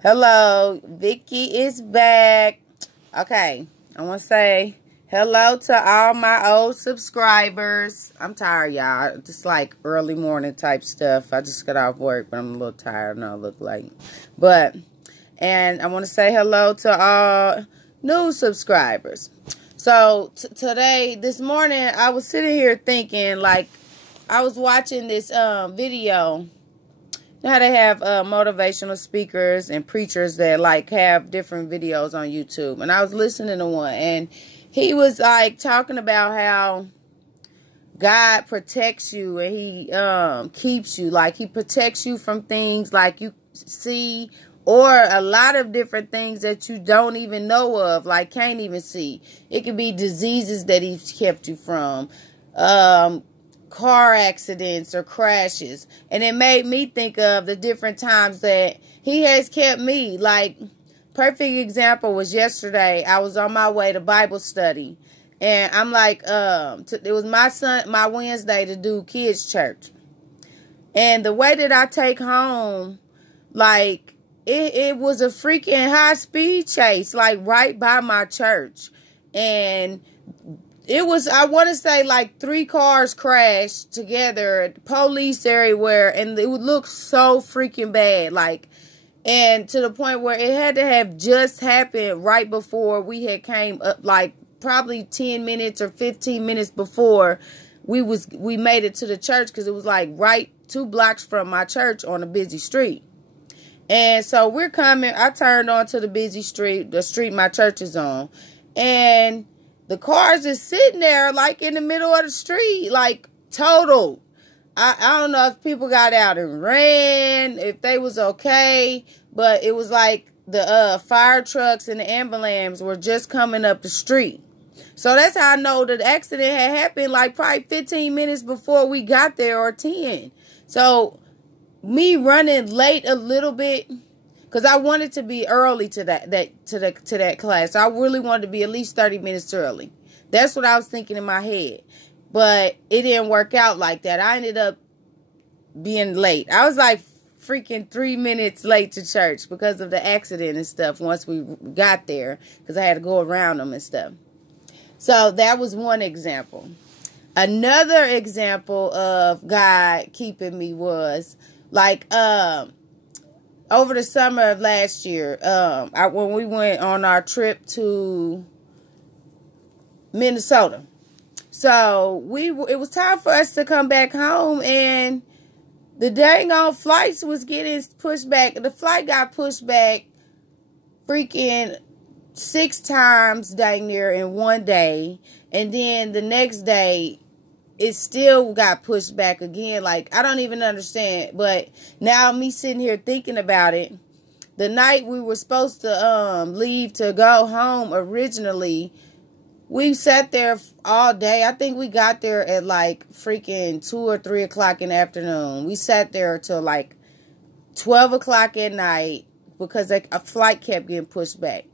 Hello, Vicky is back. Okay, I want to say hello to all my old subscribers. I'm tired, y'all. Just like early morning type stuff. I just got off work, but I'm a little tired and I look like. And I want to say hello to all new subscribers. So this morning, I was sitting here thinking, like, I was watching this video. You know how they have motivational speakers and preachers that like have different videos on YouTube, and I was listening to one, and he was like talking about how God protects you and he keeps you, like he protects you from things like you see, or a lot of different things that you don't even know of, like can't even see. It could be diseases that he's kept you from, car accidents or crashes. And it made me think of the different times that he has kept me. Like, perfect example was yesterday. I was on my way to Bible study, and I'm like, it was my Wednesday to do kids church. And the way that I take home, like, it was a freaking high speed chase, like right by my church. And it was, I want to say, like 3 cars crashed together, police everywhere, and it would look so freaking bad. Like, and to the point where it had to have just happened right before we had came up, like probably 10 minutes or 15 minutes before we made it to the church, because it was like right 2 blocks from my church on a busy street. And so we're coming, I turned onto the busy street, the street my church is on, and the cars is sitting there like in the middle of the street, like total. I don't know if people got out and ran, if they was okay, but it was like the fire trucks and the ambulance were just coming up the street. So that's how I know that the accident had happened like probably 15 minutes before we got there, or 10. So me running late a little bit, because I wanted to be early to that class. I really wanted to be at least 30 minutes early. That's what I was thinking in my head. But it didn't work out like that. I ended up being late. I was like freaking 3 minutes late to church because of the accident and stuff once we got there, because I had to go around them and stuff. So that was one example. Another example of God keeping me was like, over the summer of last year, when we went on our trip to Minnesota. So it was time for us to come back home, and the dang on flights was getting pushed back. The flight got pushed back freaking 6 times dang near in one day. And then the next day, it still got pushed back again. Like, I don't even understand. But now me sitting here thinking about it, the night we were supposed to leave to go home originally, we sat there all day. I think we got there at like freaking 2 or 3 o'clock in the afternoon. We sat there till like 12 o'clock at night because a flight kept getting pushed back.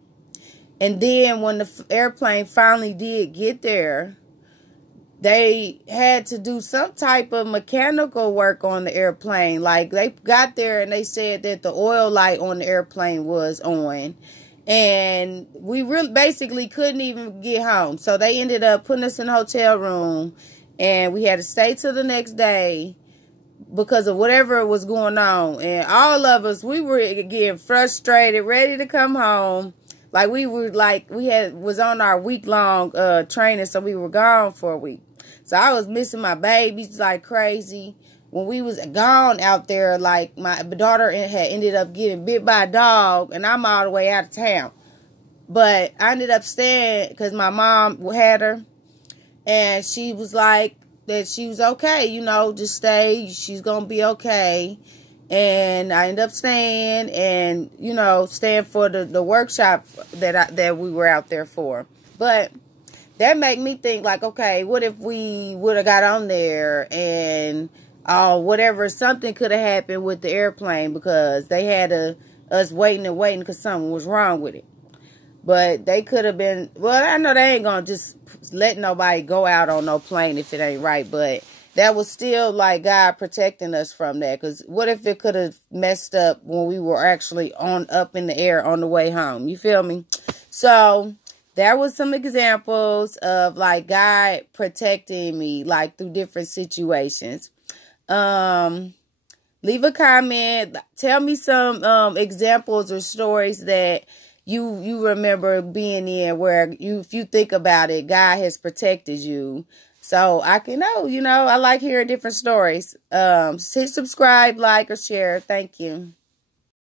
And then when the airplane finally did get there, they had to do some type of mechanical work on the airplane. Like, they got there and they said that the oil light on the airplane was on. And we really basically couldn't even get home. So they ended up putting us in a hotel room, and we had to stay till the next day because of whatever was going on. And all of us, we were getting frustrated, ready to come home. Like, we was on our week-long training, so we were gone for a week. So I was missing my babies like crazy. When we was gone out there, like, my daughter had ended up getting bit by a dog, and I'm all the way out of town. But I ended up staying because my mom had her, and she was like that she was okay, you know, just stay, she's going to be okay. And I ended up staying and, you know, staying for the workshop that we were out there for. But that made me think, like, okay, what if we would have got on there and whatever, something could have happened with the airplane because they had us waiting and waiting because something was wrong with it. But they could have been, well, I know they ain't going to just let nobody go out on no plane if it ain't right. But that was still like God protecting us from that. Because what if it could have messed up when we were actually up in the air on the way home? You feel me? So there was some examples of like God protecting me like through different situations. Leave a comment. Tell me some examples or stories that you remember being in where if you think about it, God has protected you. So I can know, I like hearing different stories. Hit subscribe, like, or share. Thank you.